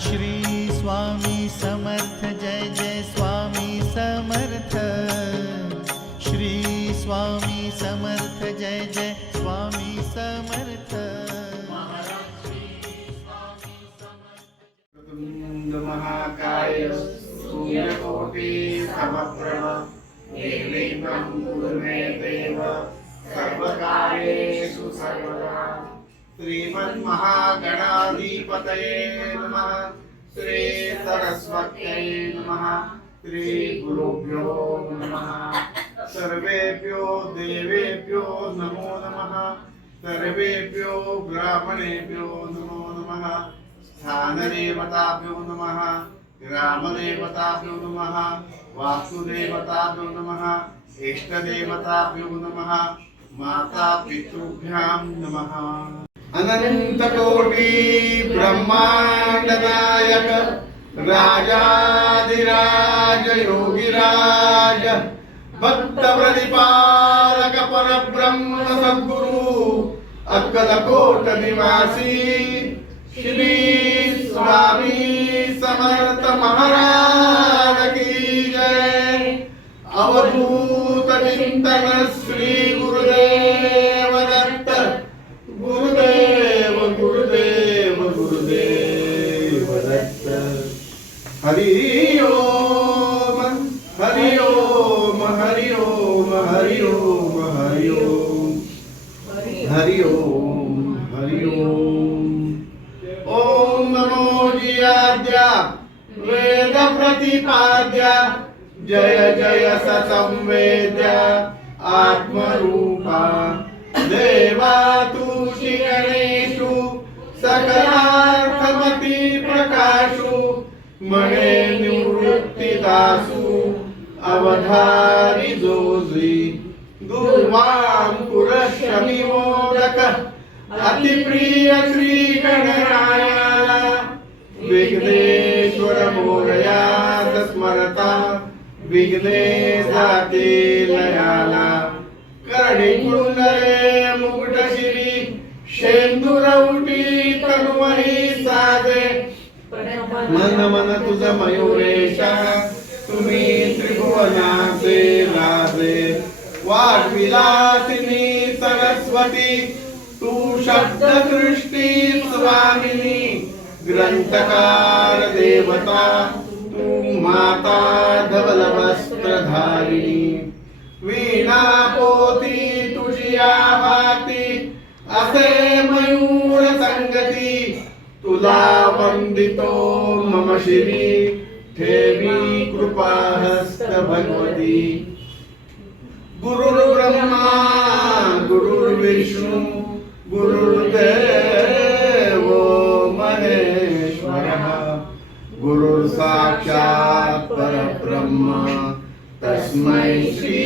श्री स्वामी समर्थ जय जय स्वामी समर्थ। श्री स्वामी समर्थ जय जय स्वामी समर्थ। महाकाय सूर्यकोटि समप्रभ निर्विघ्नं कुरु मे देव सर्वकार्येषु सर्वदा। श्रीमन्महागणाधिपतये नमः। श्री सरस्वत्यै नमः। श्री गुरुभ्यो नमः। सर्वेभ्यो देवेभ्यो नमो नमः। सर्वेभ्यो ब्राह्मणेभ्यो नमो नमः। स्थानदेवताभ्यो नमः। ग्रामदेवताभ्यो नमः। वास्तुदेवताभ्यो नमः। इष्टदेवताभ्यो नमः। माता पितृभ्यां नमः। अनंत कोटि ब्रह्मांड नायक राजाधिराज योगिराज भक्त प्रतिपालक परब्रह्म सद्गुरु अक्कलकोट निवासी श्री स्वामी समर्थ महाराज की जय। अवधूत चिंतन श्री गुरुदेव दत्त। गुरुदेव गुरुदेव गुरुदेव दत्त। हरि ओम हरि ओम हरि ओम हरि ओम हरि ओम हरि ओम हरि ओम। ओम नमो जियाद्य वेद प्रतिपाद्य जय जय ससंवेद्य आत्मरूपा देवा तु शिगणेषु सकलार्थमति प्रकाशु मणे निवृत्तिदासु अवधारी जोजी दुर्वां पुरशमिमोदक अति प्रिय श्री गणराया विघ्नेश्वर मोरया स्मरता विघ्नेशाती लयाला। करणी कुंडले मुकुटशिरी शेंदुरवटी तनुमही साजे मन मन तुझ मयुरेशा तुम्ही त्रिभुवनाचे राजे। वाग्विलासिनी सरस्वती तू शब्द सृष्टी स्वामिनी ग्रंथकार देवता तू माता धवल वस्त्रधारिणी। वीणा पोती तुझिया भाती असे मयूर संगती तुला वंदितो मम शिरी ठेवी कृपा हस्त भगवती। गुरुर्ब्रह्मा गुरुर्विष्णु गुरुर्देवो महेश्वरः गुरुर् साक्षात् परब्रह्म तस्मै श्री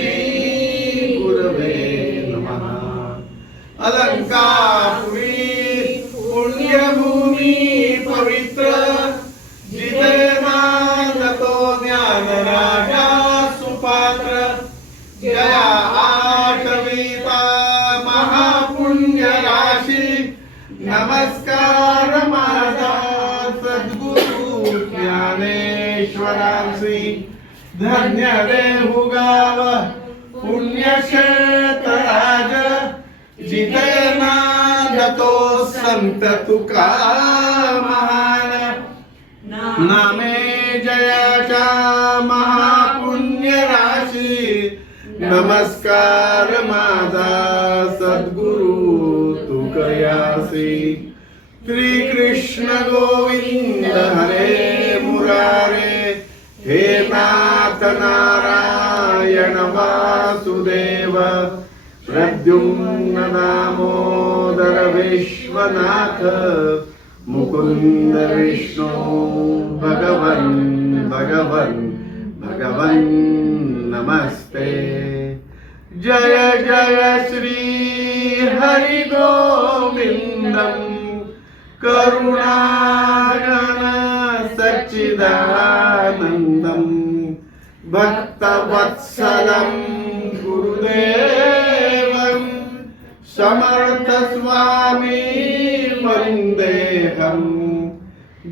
गुरवे नमः। अलंकापुरी पुण्यभूमि पवित्र जिथे नांदतो ज्ञान राजा सुपात्र। जया आठवीता महापुण्य राशी नमस्कार माझा सद्गुरु ज्ञानेश्वरांसी। धन्य देहु गाव पुण्यक्षेत्रराज जिथे नांदतो संत तुका महान। नामे जयाच्या महापुण्य राशी नमस्कार माझा सद्गुरु तुकयासी। श्री कृष्ण गोविंद हरे मुरारे हे नाथ नारायण वासुदेव प्रद्युम्न दामोदर विश्वनाथ मुकुंद विष्णु भगवन् भगवन् भगवन् नमस्ते। जय जय श्री हरि गोविंदम करुणागण सच्चिदानंदम भक्तवत्सलं गुरुदेवं समर्थ स्वामी वन्देहम्।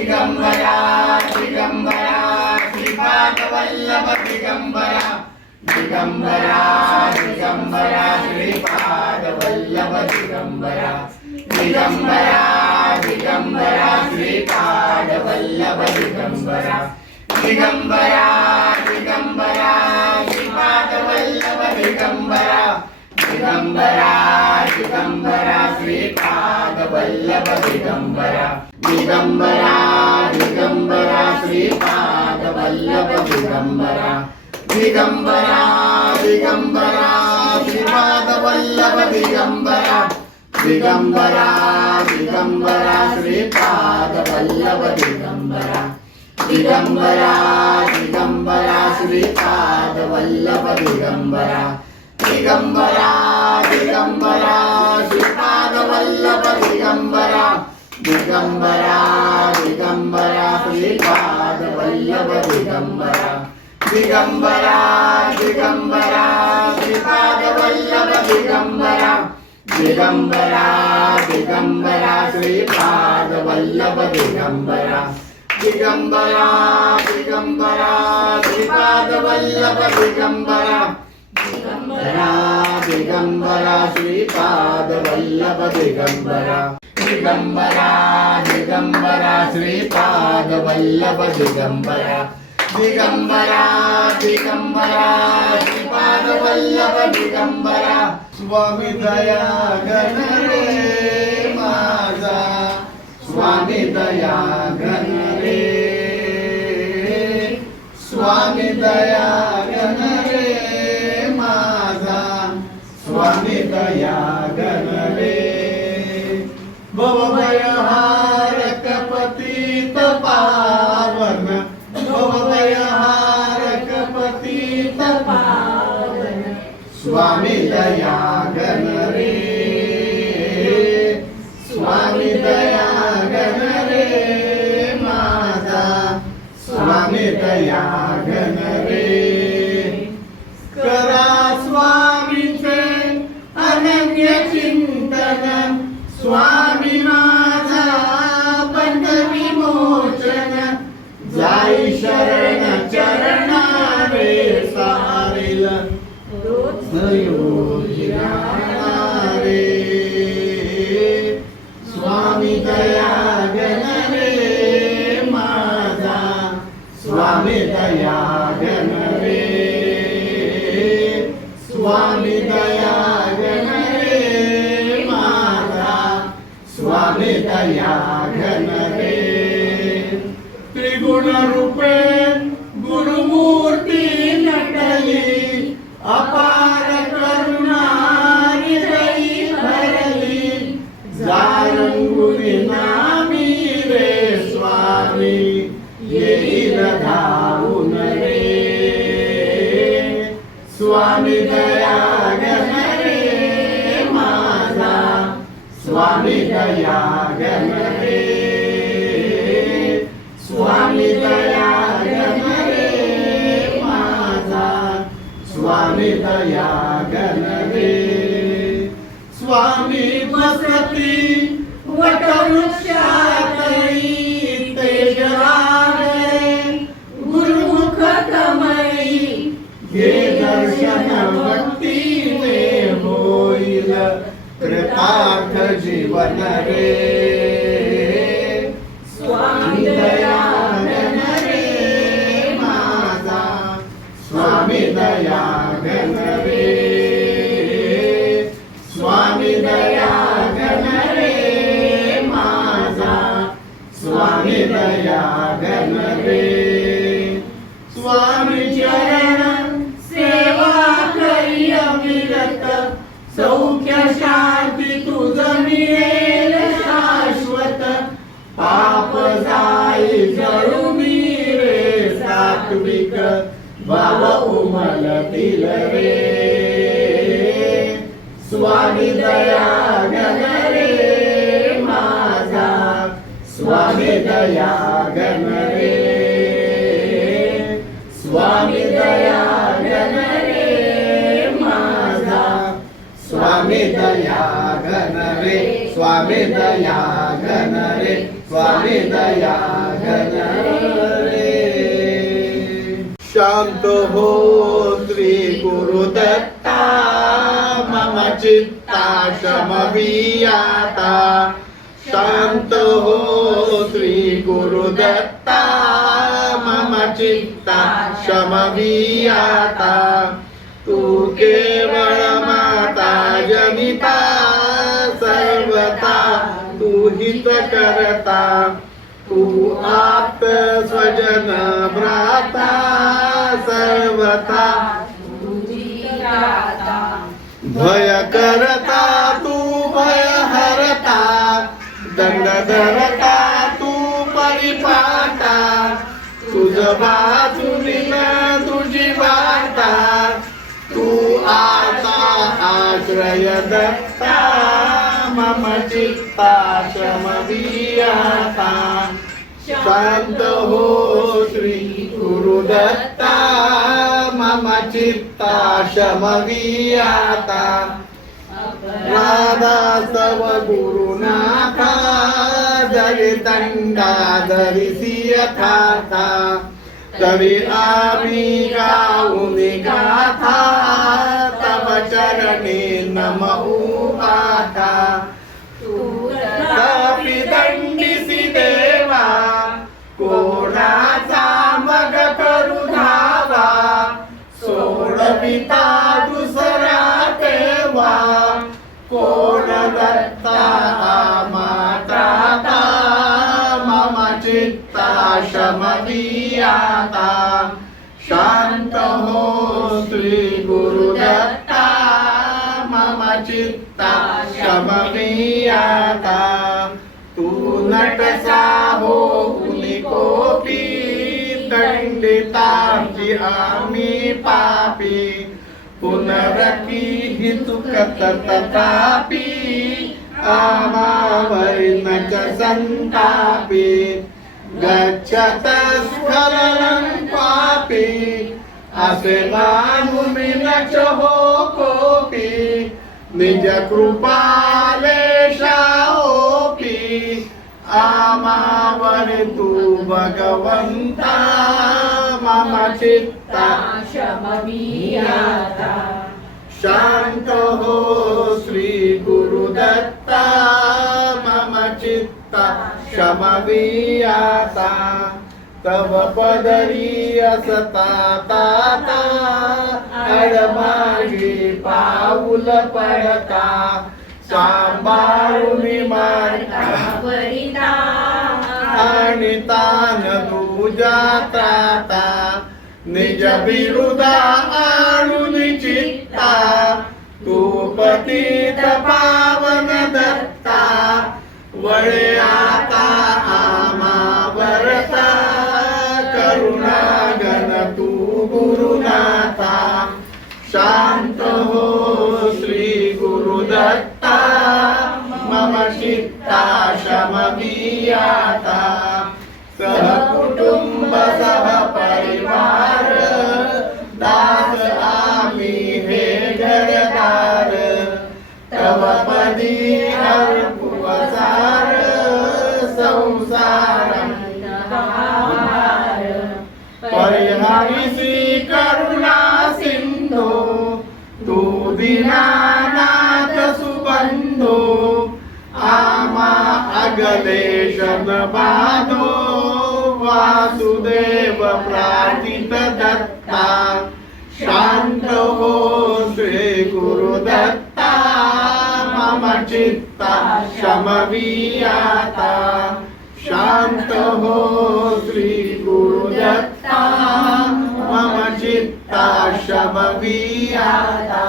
दिगंबरा दिगंबरा श्रीपादवल्लभ दिगंबरा दिगंबरा दिगंबरा श्रीपादवल्लभ दिगंबरा दिगंबरा दिगंबरा श्रीपादवल्लभ दिगंबरा दिगंबरा दिगंबरा श्रीपादवल्लभ दिगंबरा दिगंबरा दिगंबरा श्रीपादवल्लभ दिगंबरा दिगंबरा दिगंबरा श्रीपादवल्लभ दिगंबरा दिगंबरा दिगंबरा श्रीपादवल्लभ दिगंबरा दिगंबरा दिगंबरा श्रीपादवल्लभ दिगंबरा दिगंबरा दिगंबरा श्रीपादवल्लभ दिगंबरा दिगंबरा दिगंबरा श्रीपादवल्लभ दिगंबरा दिगंबरा दिगंबरा श्रीपादवल्लभ दिगंबरा दिगंबरा दिगंबरा श्रीपादवल्लभ दिगंबरा दिगंबरा दिगंबरा श्रीपादवल्लभ दिगंबरा दिगंबरा दिगंबरा श्रीपादवल्लभ दिगंबरा दिगंबरा दिगंबरा श्रीपादवल्लभ दिगंबरा दिगंबरा दिगंबरा श्रीपादवल्लभ दिगंबरा दिगंबरा दिगंबरा श्रीपादवल्लभ दिगंबरा स्वामी दया घन रे माझा स्वामी दया घन रे स्वामी दया घन रे माझा स्वामी दया घन रे भवभयहारक पतित पावन भवभयहारक पतित पावन स्वामी दया घन रे स्वामी दया घन रे माझा स्वामी दया घन रे करा स्वामीचे अनन्य चिंतन स्वामी माझा बंध विमोचन जाई शरण चरणा रे सारिल योगिना रे स्वामी दया घन रे माझा स्वामी दया घन रे स्वामी दया घन रे माझा स्वामी दया घन रे त्रिगुण रूपे गुरुमूर्ती नटली अपार करुणा हृदयी भरली जारंगुनी नामी रे स्वामी येईल धावून रे स्वामी दया घन रे माझा स्वामी दया घन रे स्वामी दया घन रे माझा स्वामी दया घन रे स्वामी बसती वटवृक्षातळी तेज रागळे गुरुमुख कमळी घे दर्शन भक्तीने होईल कृतार्थ जीवन रे स्वामी दया घन रे माझा स्वामी दया घन रे स्वामी दया घन रे माझा स्वामी दया घन रे स्वामी चरण सेवा करी अविरत सौख्य शांती तुझ मिळेल शाश्वत पाप जाई जळू रे सात्विक भाव उमलतील रे स्वामी दया घन रे माझा स्वामी दया घन रे स्वामी दया घन रे माझा स्वामी दया घन रे स्वामी दया घन रे स्वामी दया शांत हो श्री गुरुदत्ता मम चित्ता शमवियाता शांत हो श्री गुरुदत्ता मम चित्ता शमवियाता तू केवळ माता जनिता सर्वता तू हित करता तू आप्त स्वजन भ्राता सर्वता भय करता तू भय हरता दंड धरता तू परिपाता तुझ बाजून तुझी वार्ता तू आता आश्रय दत्ता मम चित्ता शमवियाता शांत हो श्री गुरुदत्ता मम चित्ता शमवियाता राधा सव गुरुनाथा जरी दंडा धरिसी यथार्था तरी आम्ही गाऊन गाथा तव चरणी नमऊ आता तपी दंडिसी देवा कोणाचा मग करू धावा सोडविता दुसरा तेव्हा कोण दत्ता माता मम चित्ता शमवियाता शांत हो श्री गुरुदत्ता मम चित्ता शमवियाता तू नटसा हो कोपी दंडिताची आम्ही पापी पुनरपी हि चुकत तथापि आमावैन च संतापि गच्छत स्खलनं पापी असे मानून न च हो कोपी निज कृपालेशाओपी आमावर तू भगवंता मम चित्ता शमवियाता शांत हो श्री गुरुदत्ता मम चित्ता शमवियाता तव पदरी असता ताता अडमागी पाऊल पडता सांभाळून मार्गा वरिता आणि तान तुझ्या त्राता निज बिरुदा आणून चित्ता तू पतित पावन दत्ता वळे आता आमावरता करुणा गण तू गुरुनाथा शांत हो श्री गुरुदत्ता मम चित्ता शमवियाता सहकुटुंब सह परिवार दास आम्ही हे घरदार तव पदी अर्पुवसार संसार परिहरिसी करुणा सिंधू तू दीनानाथ सुबंधू आमा अगलेशन बाधो वासुदेव प्रार्थित दत्ता शांत हो श्री गुरुदत्ता मम चित्ता शमवियाता शांत हो श्री गुरुदत्ता मम चित्ता शमवियाता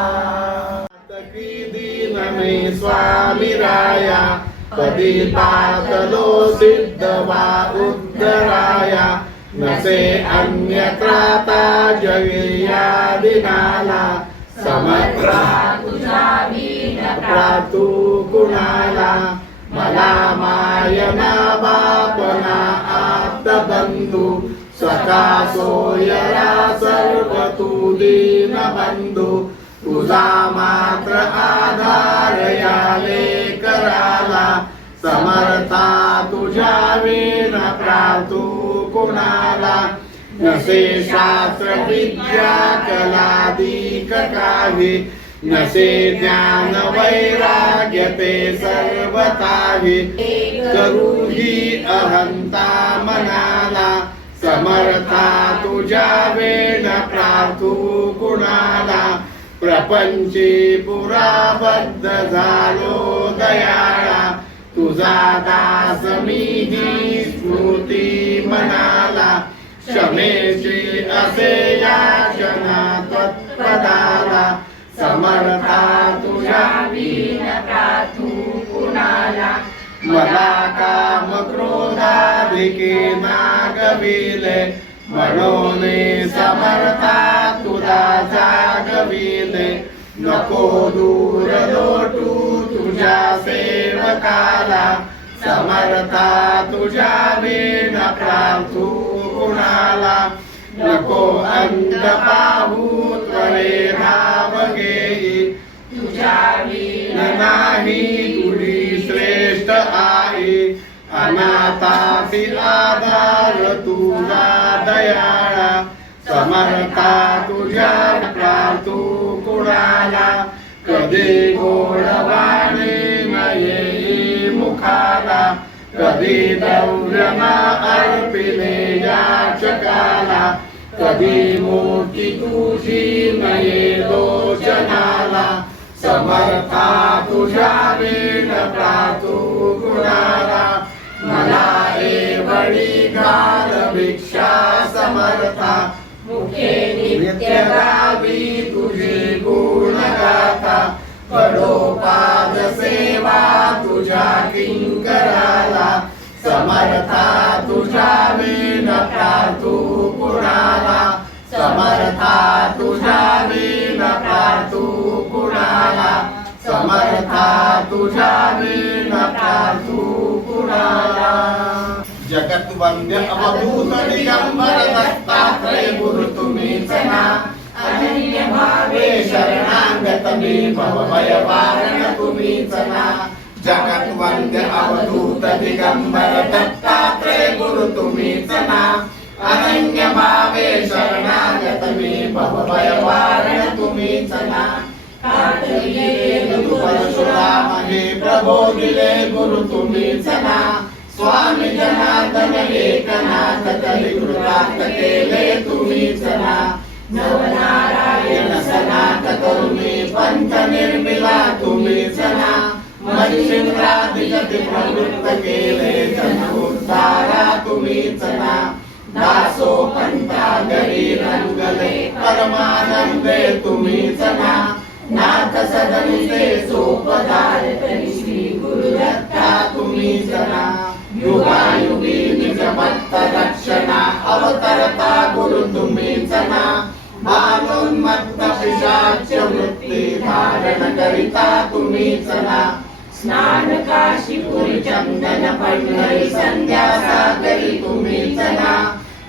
दीन मे स्वामी राया कधी पातलो सिद्ध वा उद्धराया नसे अन्यत्राता जगिया दिनाला समग्रा तुझा वीण प्रातु कुणाला मला मायना बापना आप्त बंधू सखा सोयरा सर्व तू दीन बंधू तुझा मात्र आधार याले कराला समर्था तुझ्या वीण प्रातु कुणाला नसे शास्त्र विद्या कलादिक काही नसे ज्ञान वैराग्य ते सर्वताही करूही अहंता मनाला समर्था तुझ्या वेण प्रार्थू कुणाला प्रपंची पुराबद्ध झालो दयाळा तुझा दास मीही स्मृती मनाला क्षमेची असे याचना तत्पदाला समर्था तुझ्या वीण प्रार्थू कुणाला मला काम क्रोधाधिके नागविले म्हणून समर्था तुला जागविले नको दूर लोटू तुझ्या सेवकाला समर्था तुझ्या वीण प्रार्थू कुणाला नको अंत पाहू त्वरे धाव घेई तुझ्या वीण नाही तुझी श्रेष्ठ आई अनाथासी आधार तुझा दयाळा समर्था तुझ्या प्रार्थू कुणाला कधी गोडवाणी नये मुखाला कधी द्रव्य न अर्पिले याचकाला कधी मूर्ती तुझी नये लोचनाला समर्था तुझ्या वीण प्रार्थू कुणाला मला एवढी घाल भिक्षा समर्था मुखे नित्य गावी तुझे गुण गाथा पडोपाद सेवा तुझ्या किंकराला समर्था तुझ्या वीण प्रार्थू कुणाला समर्था तुझ्या वीण प्रार्थू कुणाला समर्था तुझ्या वीण प्रार्थू कुणाला जगत वंद्य अवधूत दिगंबर दत्तात्रय गुरु तुम्हीच ना अनन्य भावे शरणागत मी भवभय वारण तुम्हीच ना जगत वंद्य अवधूत दिगंबर दत्तात्रय गुरु तुम्हीच ना अनन्य भावे शरणागत मी भवभय वारण तुम्हीच ना परशुराम हे प्रबोधिले गुरु तुम्हीच ना स्वामी जनार्दन एकनाथ कलिकृतार्थ केले तुम्हीच ना नवनारायण सनात करुणी पंथ निर्मिला तुम्हीच ना मच्छिंद्रादि जति प्रवृत्त केले जन उद्धारा तुम्हीच ना दासो पंथा गरी रंगले परमानंदे तुम्हीच ना नाथ सदनुते सोपदार तरी श्री गुरुदत्ता तुम्हीच ना युगायुगी निज भक्त रक्षणा अवतरता गुरु तुम्हीच ना बालोन्मत्त पिशाच वृत्ती धारण करिता तुम्हीच ना स्नान काशीपुरी चंदन पंढरी संध्या सागरी तुम्हीच ना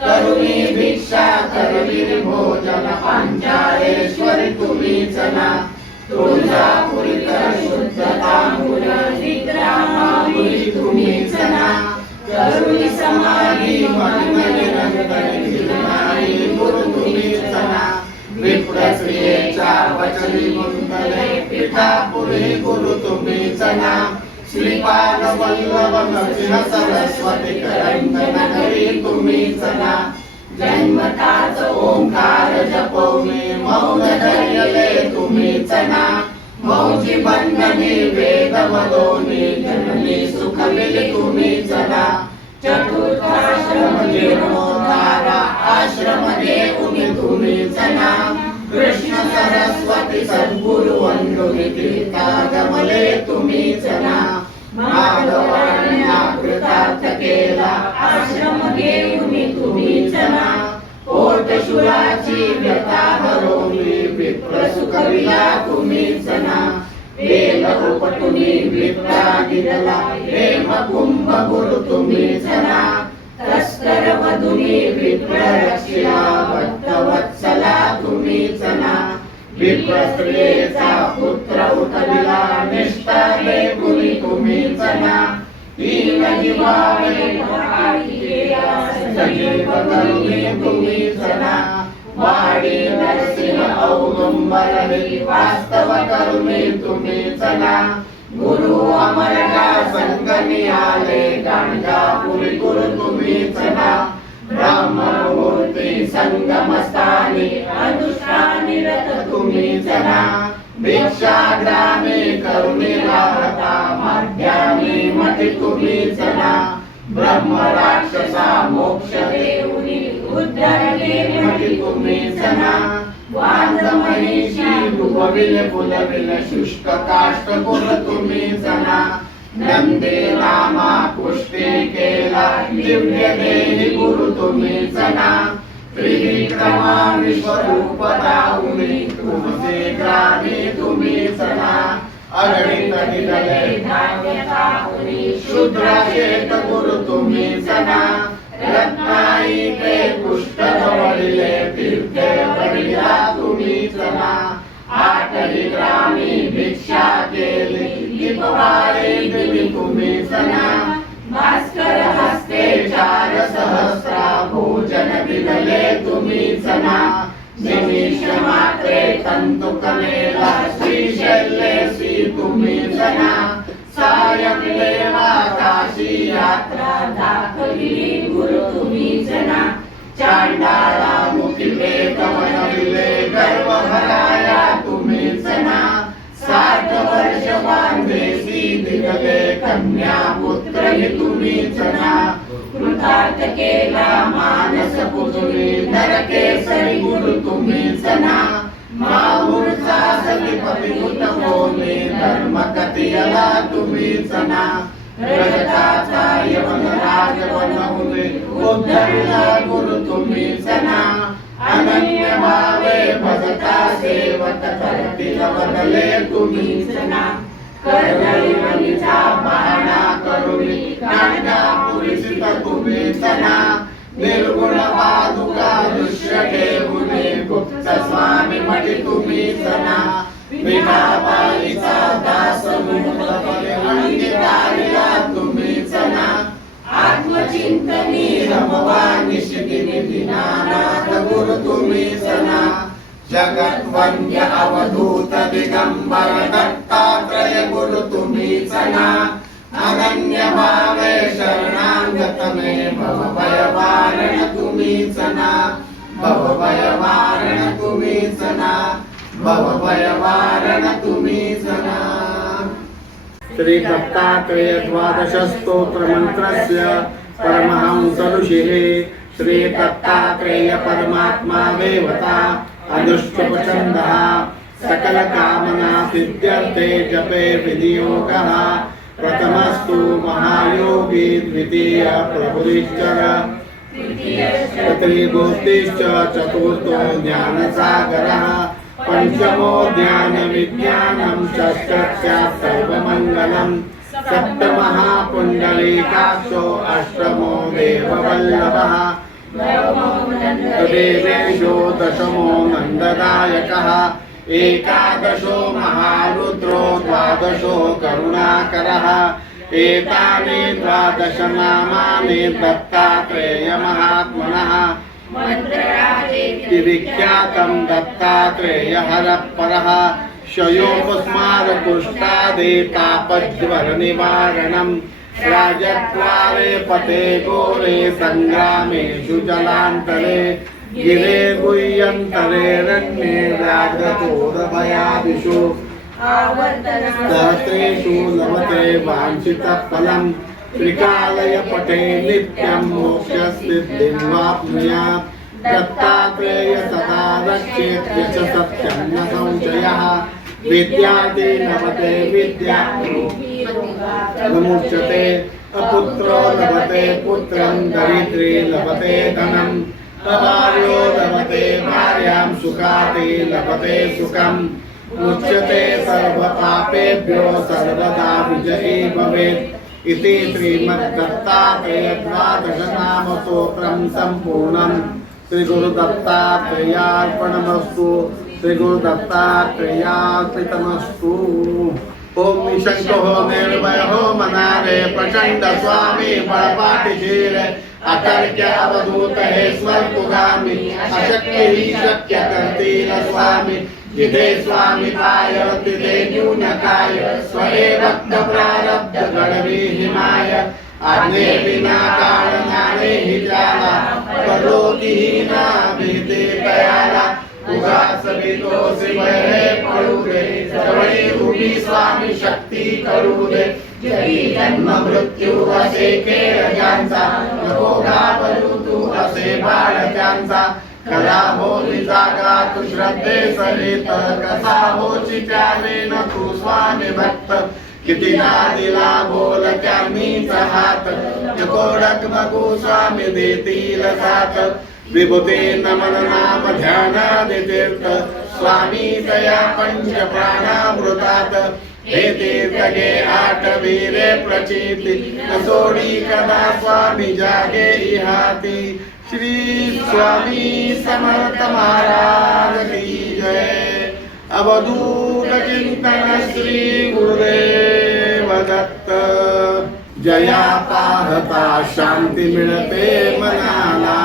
करुणी भिक्षा करवीर भोजन पांचाळेश्वरी तुम्हीच ना तुळजापुरी कर शुद्ध तांबूल विग्रहापुरी तुम्हीच ना करुणी समाधी मन निरंतरी गुरु तुम्हीच ना विप्र श्रियेच्या वचनी मुंदले पिठापुरी गुरु तुम्हीच ना श्रीपाद वल्लभ नरसिंह सरस्वती करंदन करी तुम्हीच ना जन्मताच ओंकार जपवणे मौन धैर्यले तुम्हीच ना मौजी बंधनी वेद मदोनी जननी सुख मिली तुम्हीच ना चतुर्थाश्रम जीर्णोद्धारा आश्रम देऊनी तुम्हीच ना कृष्ण सरस्वती सद्गुरु वंदुनी तीर्थागमले तुम्हीच ना माधवांना कृतार्थ केला आश्रम घेऊनी तुम्हीच ना पोटशुराची व्यथा हरवली विप्र सुखविला तुम्हीच ना वेल उपटुनी विप्रा गिरला प्रेम कुंभ गुरु तुम्हीच ना तस्कर वधुनी विप्र रक्षिला भक्त वत्सला तुम्हीच ना विप्र स्त्रियेचा पुत्र उठविला निष्ठा लेखुनी तुम्हीच ना तीन जीवावे सजीव करुणी तुम्हीच ना वाडी नरसिंह औदुंबर वास्तव करुणी तुम्हीच ना गुरु अमरगा संगमी आले गाणगापुरी गुरु तुम्हीच ना ब्रह्ममूर्ती संगमस्थानी अनुष्ठानी रत तुम्हीच ना भिक्षाग्रामी करुणी राहता माध्यामी मठी तुम्हीच ना ब्रह्म राक्षसा मोक्ष देऊनी उद्धरणी मठी तुम्हीच ना वांज महिषी डुबविले फुलविले शुष्क काष्ट कुल तुम्हीच ना नंदी रामा पुष्टी केला दिव्य देही गुरु तुम्हीच ना त्रिविक्रमा विश्वरूप दाऊनी तुमचे ग्रामी तुम्हीच ना अगणित निधले धान्यताऊनी शूद्राशेत गुरु तुम्हीच ना रत्नाई ते पुष्ट वडिले तीर्थ वडिला तुम्हीच ना आठही ग्रामी भिक्षा केली दीपवाळे दिली तुम्हीच ना भास्कर हस्ते 4 सहस्रा भोजन दिले तुम्हीच ना निमिष मात्रे तंतु कलेला श्रीशैलेशी तुम्हीच ना सायं देवा काशी यात्रा दाखविली गुरु तुम्हीच ना चांडाळा मुखी वेगवनविले गर्व भराया तुम्हीच ना 60 वर्ष वांदेसी दिले कन्या पुत्र ही तुम्हीच ना कृतार्थ केला मानस पुजली नरकेसरी गुरु तुम्हीच ना माहूरचा सतीपती होणे धर्म कथियला तुम्हीच ना रजताचा यवन राजवनहुने उद्धरला गुरु तुम्हीच ना अनन्य भावे भजता सेवक करतील बदले तुम्हीच ना कर्दळीचा बाणा करुणी गाणगापुरी सीत तुम्हीच ना निर्गुण पादुका दृश्य ठेवुने गुप्त स्वामी मठी तुम्हीच ना विठाबाईचा दास मुक्तपणे अंगीकारिला तुम्हीच ना आत्मचिंतनी रमवा निशिदिनी दीनानाथ गुरु तुम्हीच ना जगद्वंद्य अवधूत दिगंबर दत्तात्रय गुरु तुम्हीच ना अनन्य भावे शरणागत मे भवभय वारण तुम्हीच ना भवभय वारण तुम्हीच ना भवभय वारण तुम्हीच ना श्री दत्तात्रेय द्वादश स्तोत्र मंत्रस्य परमहंस ऋषिः श्री दत्तात्रेय परमात्मा देवता अनुष्टुपचंदः सकल कामना सिद्ध्यर्थे जपे विनियोगः प्रथमस्तु महायोगी द्वितीय प्रभुरीश्वर तृतीयोत्तिश्च चतुर्थो ज्ञानसागरः पंचमो ज्ञान विज्ञानं षष्ठस्यात् सर्वमङ्गलम् सप्तमः पुण्डरीकाक्षो अष्टमो देववल्लभः देवेशो दशमो नन्ददायकः एकादशो महारुद्रो द्वादशो करुणाकरः एतानि 12 नामानि दत्तात्रेयमहात्मनः विख्यातं दत्तात्रेय हरपरः शयोपस्मारकुष्ठादि तापज्वर निवारणं राजद्वारे पते घोरे संग्रामेषु जलान्तरे गिरे गुह्यन्तरे रण्ये व्याघ्रचोरभयादिषु सहस्रेषु लभते वाञ्छितफलं त्रिकालय पठे नित्यं मोक्षसिद्धिं वाप्नुयात् दत्तात्रेय सदा रक्षेत् यश सत्यं न संशयः विद्यार्थी लभते विद्या मुच्यते अपुत्रो लभते पुत्रं दरिद्री लभते धनम् अभार्यो लभते भार्यां सुखाति लभते सुखम् मुच्यते सर्वपापेभ्यो सर्वदा विजयी भवेत् इति श्रीमद्दत्तात्रेय 12 नाम स्तोत्रं सम्पूर्णम् श्री गुरु दत्तात्रेयार्पणमस्तु श्री गुरु दत्तात्रेयार्पितमस्तु ओम निशंक हो निर्भय हो मनारे प्रचंड स्वामी बड़पाटी शीर अतर्क्य अवधूत हे स्वर्गगामी अशक्य ही शक्य करतील स्वामी जिथे स्वामी काय तिथे न्यून काय स्वयं प्रारब्ध घडवी हिमाय आज्ञे विना काळ नाणे ही त्याला परलोकीही ना भीती तयाला उगाच भीतोसी भय पडू दे जवळी उभी स्वामी शक्ती करू दे जरी जन्म मृत्यू असे खेळ ज्यांचा नको घाबरू तू असे बाळ त्यांचा कला होली जागा तू श्रद्धे सहित कसा होची त्याने न तू स्वामी भक्त किती दिला बोल त्यांनीच हात कोडक बघू स्वामी देतील साथ विभूती नमन नाम ध्यान तीर्थ स्वामी दया पंच प्राणामृतात हे तीर्थ गे आठ वीरे प्रचिती सोडी कदा स्वामी जागे इहाती श्री स्वामी समर्थ महाराज की जय अवधूत चिंतन श्री गुरुदेव दत्त जया पाहता शांती मिळते मनाला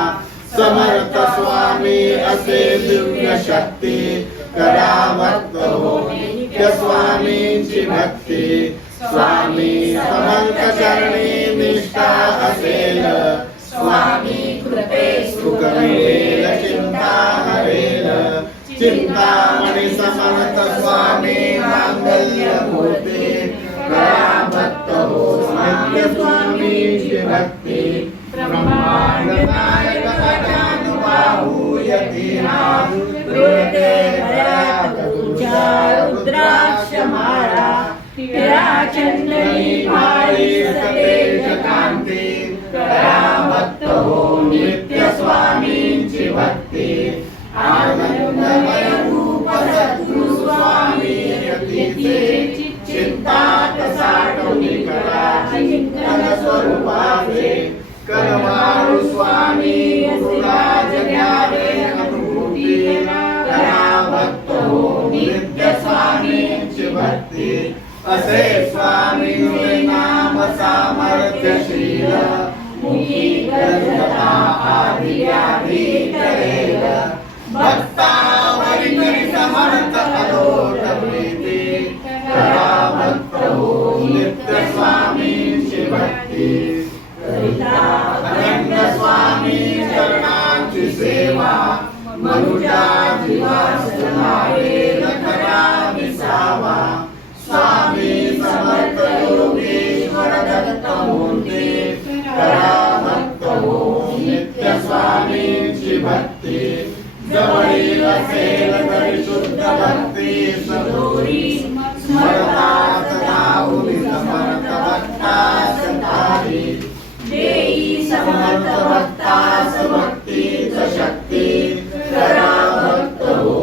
समर्थ स्वामी असे दिव्य शक्ती करा भक्त हो नित्य स्वामींची भक्ती स्वामी समर्थ चरणी निष्ठा असेल स्वामी कृपे सुख मिळेल चिंता हरेल चिंतामणी समर्थ स्वामी मांगल्य होते करा भक्त हो नित्य स्वामींची भक्ती ब्रह्मांड नायक अजानुबाहू यतीनाम रुद्राक्ष माळा पिळा चंदनी माळी सतेज कांती करा भक्त हो नित्य स्वामींची भक्ती आनंदमय रूप सद्गुरु स्वामी यतीचे चिंतात साठवून करा चिंतन स्वरूपाचे करवाळू स्वामी गुरुराज द्यावे अनुभूती करा भक्त हो नित्य स्वामींची भक्ती असे स्वामी नाम सामर्थ्यशील मुखी गर्भता आधी आधी करेल भक्तावरी करी समर्थ अलोट प्रीती करा भक्त हो नित्य स्वामींची भक्ती अनंत स्वामी चरणांची सेवा मनुजा जीवास लावेल करा विसावा स्वामी समर्थ योगेश्वर दत्त मूर्ती करा भक्त हो नित्य स्वामींची भक्ती जवळील असेल तरी शुद्ध भक्ती सदोरी स्मरतात नाहुनी समर्थ भक्तास तारी देई समर्थ भक्तास भक्तीच शक्ती करा भक्त हो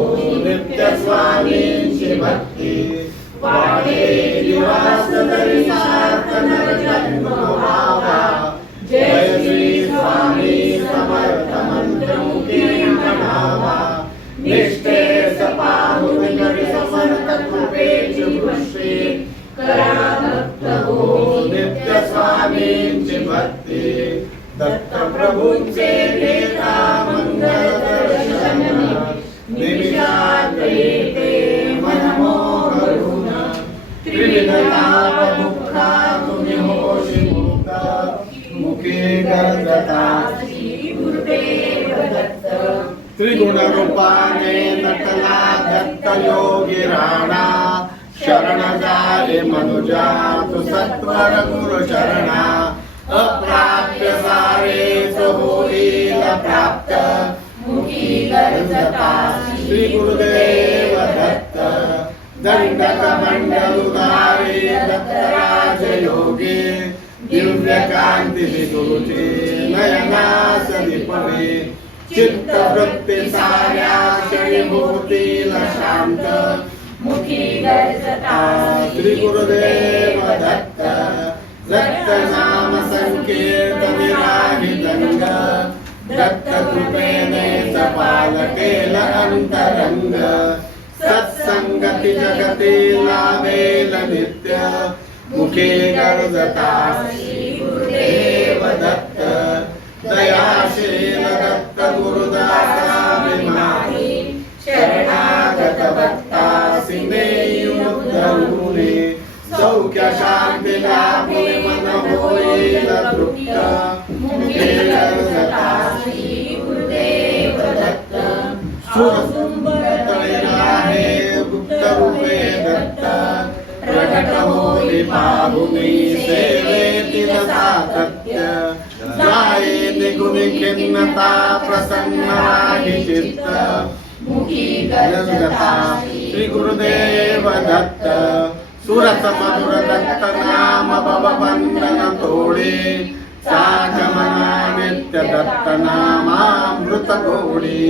नित्य स्वामींची भक्ती वाटे दिवस तरी सार्थ नर जन्म व्हावा जय श्री स्वामी समर्थ मंत्रमुखी म्हणावा निष्ठेस पाहून करी समर्थ कृपेची वृष्टी करा भक्त हो नित्य स्वामींची भक्ती दत्त प्रभूंचे घेता मंगल दर्शन निमिषात येते मनमोहरून त्रिविध ताप दुःखा तुम्ही होशी मुक्त मुखे गर्जता श्री गुरुदेव दत्त त्रिगुण रूपाने नटला दत्त योगी राणा शरण जाए मनुजा तु सत्वर गुरु शरणा अप्राप्य सारे होईल प्राप्त मुखी गर्जता श्री गुरुदेव दत्त दंडक मंडलुधारी दत्तराज योगी दिव्य कांती गुरुचे नयनास निपवे चित्त वृत्ती साऱ्या क्षणीभूतील शांत मुखी गर्जता श्री गुरुदेव दत्त दत्त नाम संकीर्तन विराहितंग दत्त कृपेने सपाल केल अंतरंग सत्संगती जगती लाभेल नित्य मुखे गर्जता श्री गुरुदेव दत्त दयाशील दत्त गुरुदासाभिमानी शरणागत भक्ता सिंधेयुद्धरुने सौख्य शांती लाभे मन होईल तृप्त मुखे गरजता श्री गुरुदेव दत्त सुरसुंबरतळे गुप्त रूपे दत्त प्रकट होई पाहुनी सेवेतील सातत्य जाये निगुणी खिन्नता प्रसन्न राही चित्त मुखी गरजता श्री गुरुदेव दत्त सुरस मधुर दत्त नाम भवबंधन तोडे सागमना नित्य दत्त नामामृत गोडी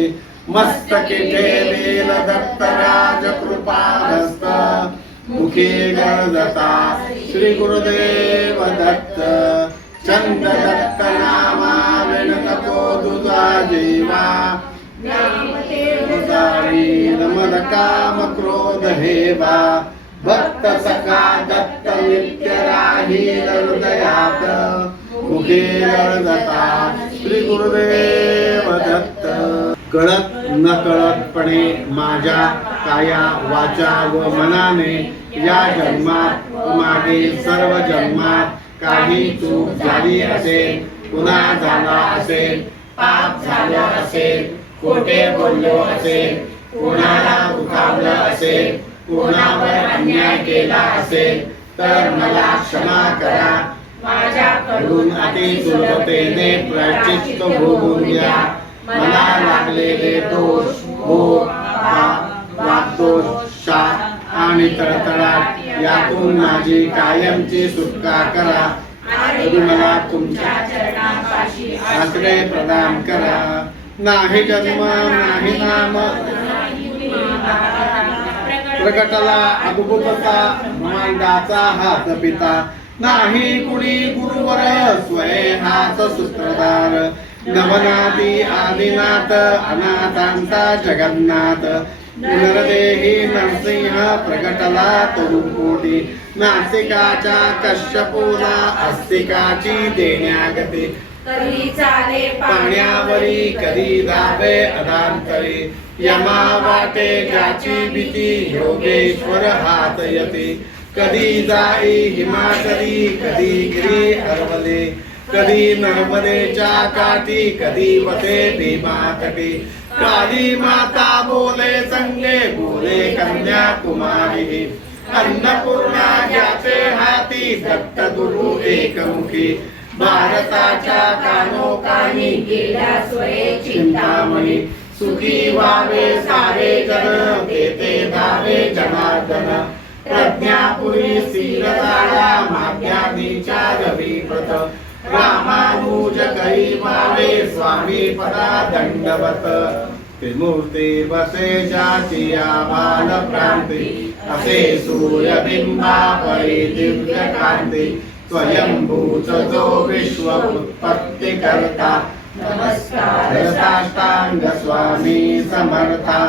मस्तकी ठेवील दत्त राज कृपाहस्त मुखी गरजता श्री गुरुदेव दत्त चंद दत्त नामा विनत को तुझा जीवा नमद काम क्रोध हेवा भक्त सखा दत्त नित्य राहील हृदयात मुखे गरजता श्री गुरुदेव दत्त कळत नकळतपणे माझ्या काया वाचा व मनाने या जन्मात व मागील सर्व जन्मात काही चूक झाली असेल पुन्हा झाला असेल पाप झालं असेल खोटे बोललो असेल कोणाला दुखावलं असेल कोणावर अन्याय केला असेल तर मला क्षमा करा माझ्याकडून अति सुलभतेने प्रायश्चित्त भोगून घ्या मला लागलेले दोष भोग वागदोष शाप आणि तळतळाट यातून माझी कायमची सुटका करा आणि मला तुमच्या चरणापाशी आश्रय प्रदान करा नाही जन्म नाही नाम प्रकटला अद्भुतता मांडाचा हात पिता नाही कुणी गुरुवर स्वयं हात सूत्रधार नवनाथी आदिनाथ अनाथांचा जगन्नाथ पुनर्देही नरसिंह प्रकटला तरुणकोटी नासिकाच्या कश्यपूला अस्तिकाची देण्यागती कधी चाले पाण्यावरी कधी दाबे अदांतरे यमा वाटे ज्याची भीती योगेश्वर हात यते कधी जाई हिमाचली कधी गिरी अरवले कधी नर्मदेच्या काठी कधी वते भीमातटी काली माता बोले संगे बोले कन्याकुमारी अन्नपूर्णा ज्याचे हाती दत्त गुरु एकमुखी भारताच्या कानोकानी गेला स्वये चिंतामणी सुखी व्हावे सारे जन देते धावे जनार्दन प्रज्ञापुरी सीरदाळा माध्यानीच्या रविव्रत रामानुज करी व्हावे स्वामी पदा दंडवत त्रिमूर्ती बसे जाचिया बाल प्रांती असे सूर्यबिंबा परी दिव्य कांती स्वयंभूच जो विश्व उत्पत्ती करता नमस्कार साष्टांग स्वामी समर्था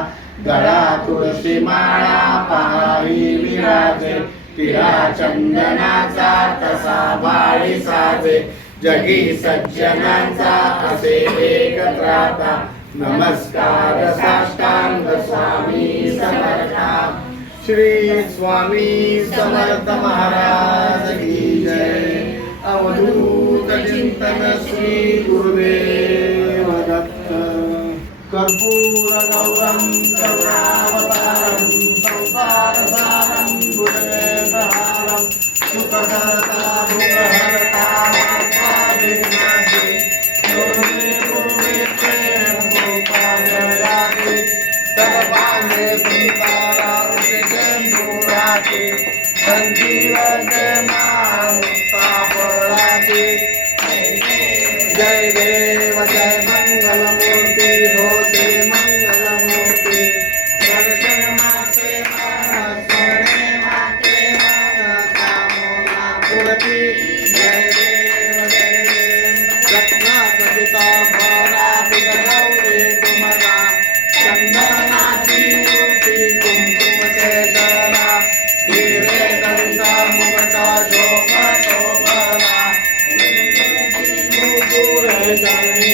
गळा तुळशी माळा पायी विराजे तिला चंदनाचा तसा बाळी साजे जगी सज्जनांचा असे एकत्राता नमस्कार साष्टांग स्वामी समर्था श्री स्वामी समर्थ महाराज की जय अवधूत चिंतन श्री गुरुदेव दत्त कर्पूर गौरम करुणावतारम संसारसारम भुजगेन्द्रहारम सुखकर्ता भुजहर्ता मार्गाधिनाथि योगे पूर्वे प्रेम गोपालयाति सर्वांगे संसारा उचितेन्दुराति संजीवते मामुक्ता पराति जय देव जय मंगल मूर्ति हो से मंगल मूर्ति दर्शन माते मन स्मरणे माते मन कामना पूर्ति जय देव रत्ना कथिता भरा गौरे कुमरा चंदनाची मूर्ति कुमकुम चेतरा हिरे दंता मुगटा शोभा शोभरा जय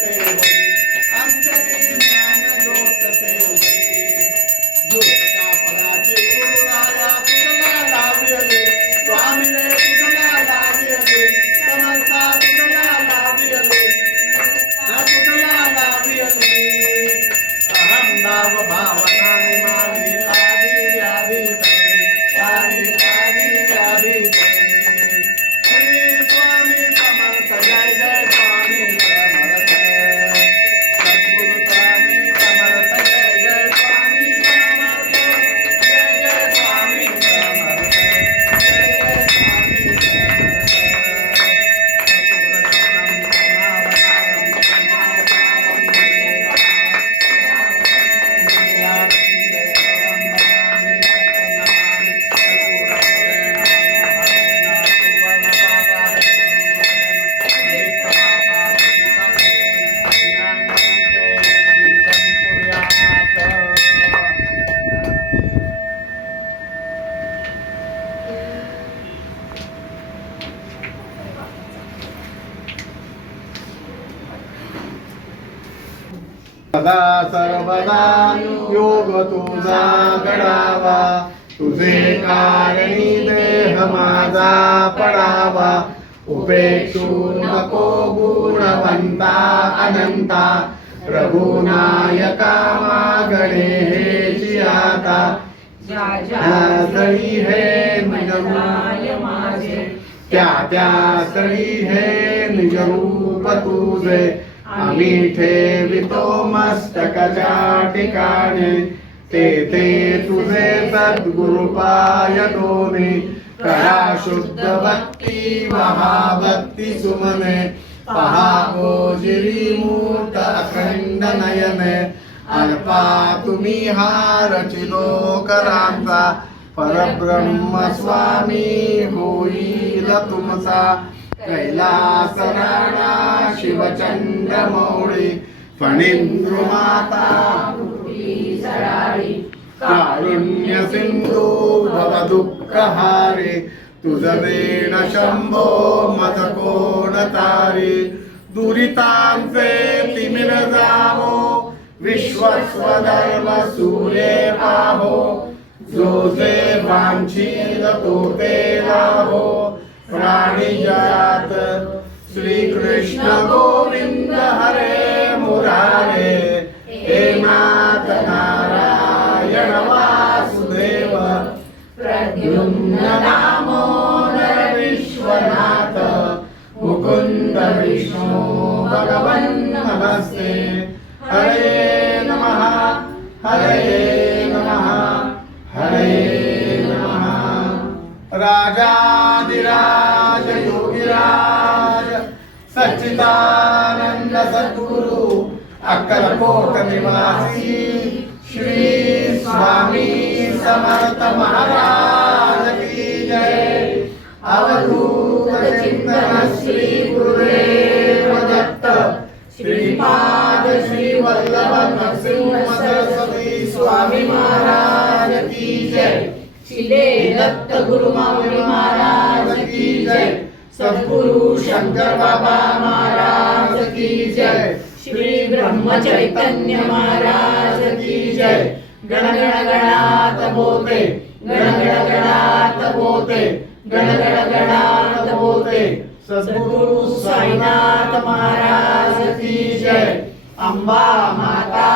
तेवरी अंतरी ज्ञान ज्योत तेवरी ज्योतच्या फळाची गुरुराया तुझला लावियली स्वामी रे तुझला लावियली समर्था तुझला लावियली तुझला लावियली अहम भाव भावना मानी आदि व्याधी तरी आदि व्याधी तरी श्री स्वामी समर्थ जय जय स्वामी समर्थ सद्गुरु स्वामी समर्थ जय जय स्वामी समर्थ जय जय स्वामी समर्थ जय जय स्वामी समर्थ सद्गुरुगौरं करुणावतारं करुणावतारं सदा सर्वदा योग तुझा घडावा तुझे कारणी देह माझा पडावा उपेक्षू नको गुणवंता अनंता रघुनायका मागणे हेची आता स्थळी हे निजरूप माझे त्या स्थळी हे निजरूप तुझे आम्ही ठेवितो मस्तकाच्या ठिकाणी तेथे तुझे सद्गुरुपाय दोन्ही करा शुद्ध भक्ती महाभक्ती सुमने पहा ओजिरी मूर्त अखंड नयने अल्पा तुम्ही हा रचिलो करांचा परब्रह्म स्वामी होईल तुमचा कैलास राणा शिवचंद्र मौळी फणींद्र माता कारुण्य सिंधू भव दुःख हारे तुझ वेण शंभो मज कोण तारी दुरितांचे तिमिर जावो विश्वस्वधर्म सूर्ये पाहो जो जे वांछील तो ते लाभो प्राणी जयात श्री कृष्ण गोविंद हरे मुरारे हे नाथ नारायण वासुदेव प्रद्युम्न दामोदर विश्वनाथ मुकुंद विष्णु भगवन् नमस्ते हरे नमः हरे नमः हरे नमः राजाधिराज योगिराज सच्चिदानंद सद्गुरु अक्कलकोट निवासी श्री स्वामी समर्थ महाराज की जय अवधूत चिंतन श्री गुरुदेव दत्त श्रीपाद श्री वल्लभ नरसिंह सरस्वती स्वामी महाराज की जय शिले दत्त गुरु माऊली महाराज की जय सद्गुरु शंकर बाबा महाराज की जय श्री ब्रह्म चैतन्य महाराज की जय गण गण गणात बोते गण गण गणात बोते गण गण गणात बोते सद्गुरु साईनाथ महाराज की जय अंबा माता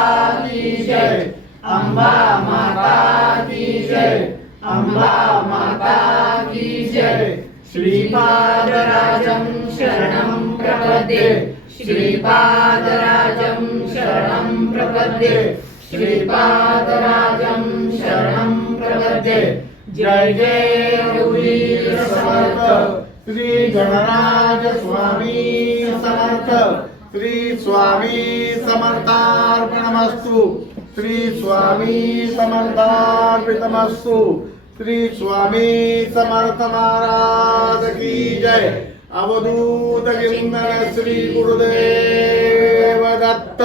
की जय अंबा माता की जय अंबा माता की जय श्रीपादराजं शरणं प्रपद्ये श्रीपादराजं शरणं प्रपद्ये श्रीपादराजं शरणं प्रपद्ये जय जय रघुवीर समर्थ श्री गणराज स्वामी समर्थ श्री स्वामी समर्थार्पणमस्तु श्री स्वामी समर्थार्पितमस्तु श्री स्वामी समर्थ महाराज की जय अवधूत गिंधन श्री गुरुदेव दत्त।